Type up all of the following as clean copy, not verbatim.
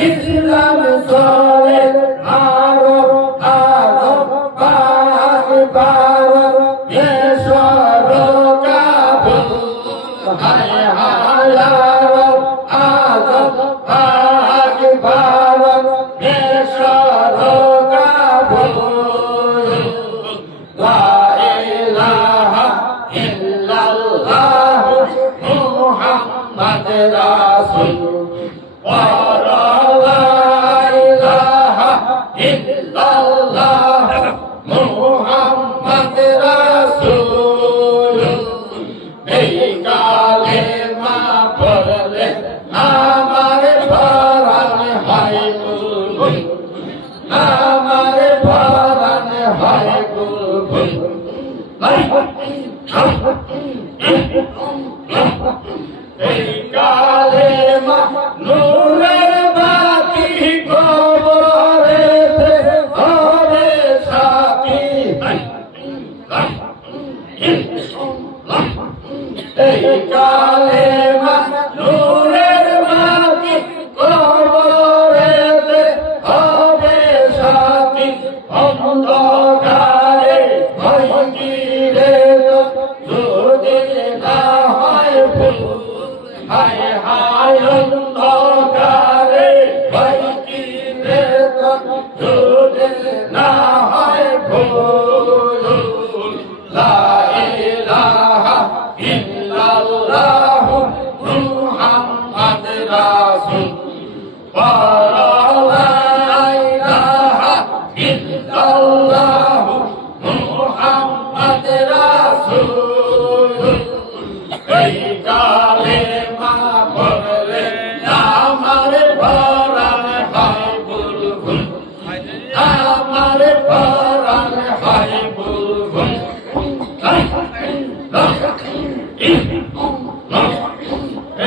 Islam ইল্লাল্লাহ মুহাম্মদ রাসূল এই কালেমা পড়লে আমার পরাণ হয় বুলবুল আমার পরাণ হয় বুলবুল এই কালেমা নূরের বাতি কবরেতে হবে সাথী এই কালেমা নূরের বাতি কবরেতে হবে সাথী অন্ধকারে ভয়ঙ্কিরে যদি না হয় ভুল হায় হায় অন্ধকারে ভয়ঙ্কিরে যদি না হয় ভুল লা ইলাহা ইল্লাল্লাহু মুহাম্মাদ রাসূল লা ইলাহা ইল্লাল্লাহু মুহাম্মাদ রাসূল এই কালেমা পড়লে আমার পরাণ হয় বুলবুল আমার পরাণ হয় বুলবুল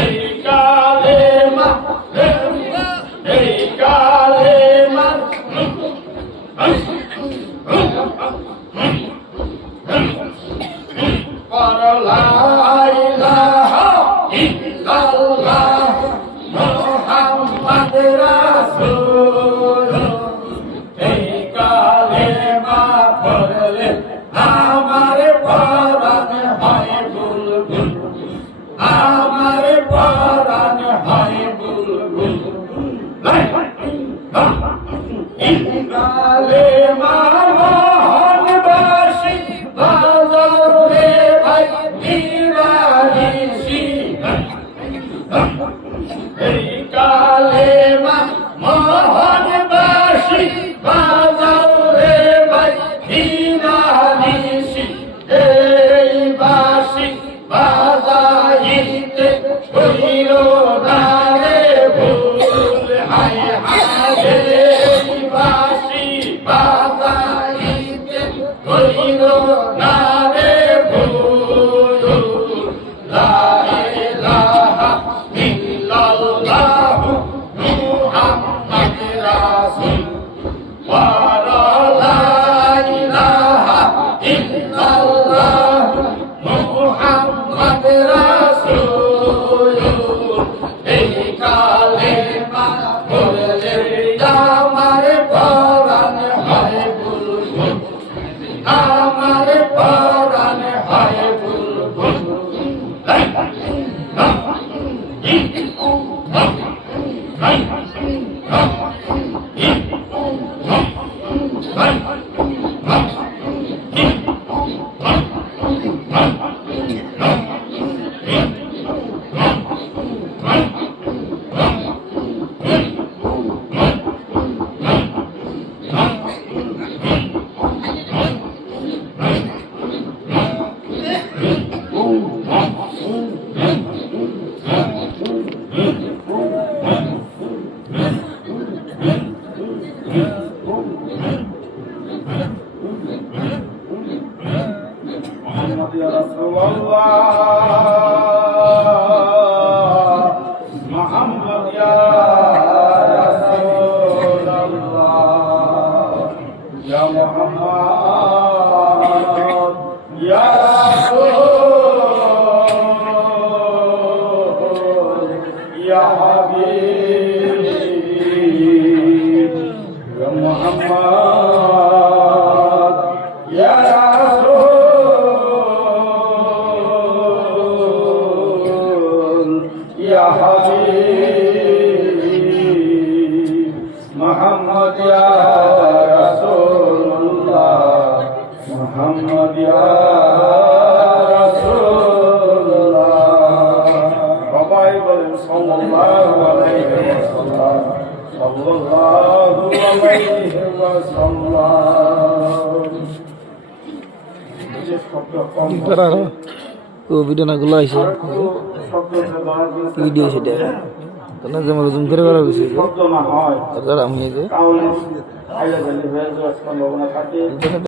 এই কালেমা এই কালেমা লা ইলাহা ইল্লাল্লাহ মুহাম্মদ রাসূল এই কালেমা পড়লে আমার পরাণ হয় বুলবুল আমার পরাণ হয় বুলবুল কালেমা মোহনবাসী বাজাও রে ভাই নিরানিশি এই কালেমা মোহনবাসী বাজাও রে ভাই নিরানিশি এই বাসি বাজাইতে কইল না রে ভুল হায় হায় এই বাসি বাজাইতে কইল না রে ভুল লা ইলাহা ইল্লাল্লাহু মুহাম্মাদ রাসূল লা ইলাহা ইল্লাল্লাহু মুহাম্মাদ রাসূল এই কালেমা পড়লে আমার পরাণ হয় বুলবুল আমার পরাণ হয় বুলবুল মুহাম্মদ ইয়া রাসূলুল্লাহ মুহাম্মদ ইয়া রাসূলুল্লাহ ইয়া মুহাম্মদ ইয়া রাসূল ইয়া হাবিব ইয়া মুহাম্মদ ইয়া ইয়া হাবিব মুহাম্মদ ইয়া রাসূলুল্লাহ মুহাম্মদ ইয়া রাসূলুল্লাহ সবাই বলেন সাল্লাল্লাহু আলাইহি ওয়াসাল্লাম সাল্লাল্লাহু আলাইহি ওয়াসাল্লাম। যে শব্দ কম তো ভিডিও না গুলো আইছে ভিডিও সেটা তাহলে যে আমার জুম করে করা হয়েছে শব্দ না হয় তারা আমি এই যে তাহলে আইলে হয়ে যাওয়ার সম্ভাবনা থাকে।